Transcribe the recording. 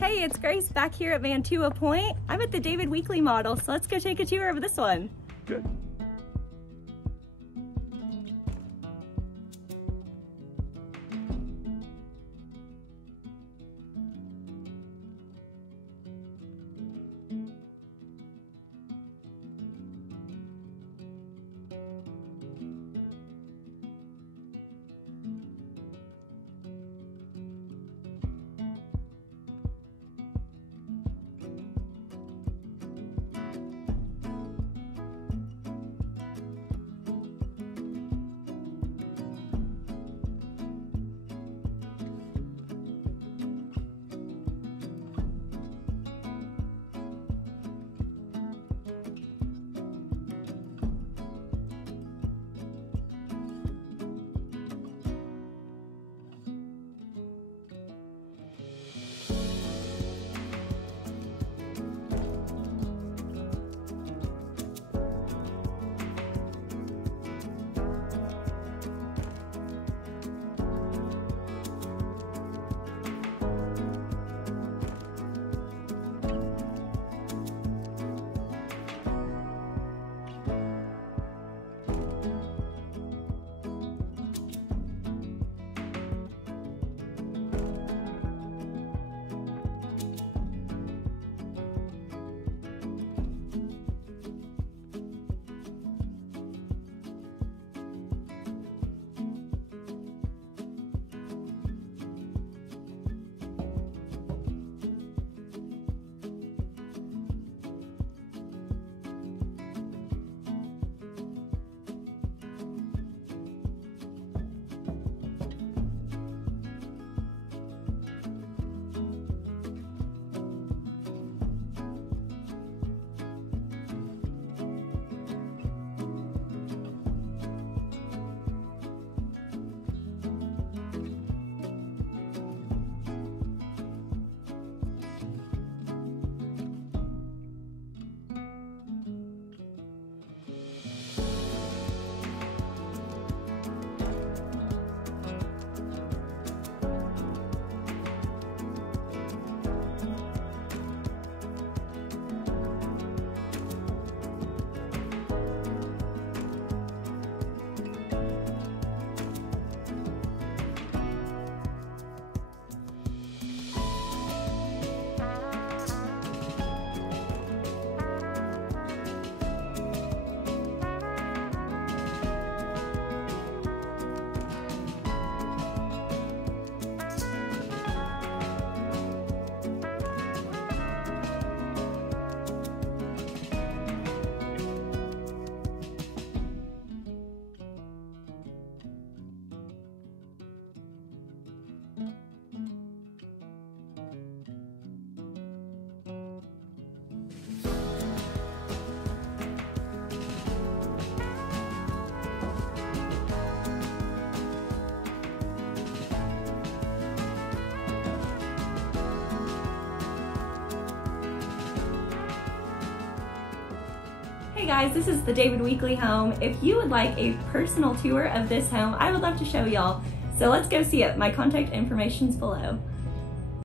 Hey, it's Grace back here at Mantua Point. I'm at the David Weekley model, so let's go take a tour of this one. Good. Hey guys, this is the David Weekley home. If you would like a personal tour of this home, I would love to show y'all. So let's go see it. My contact information's below.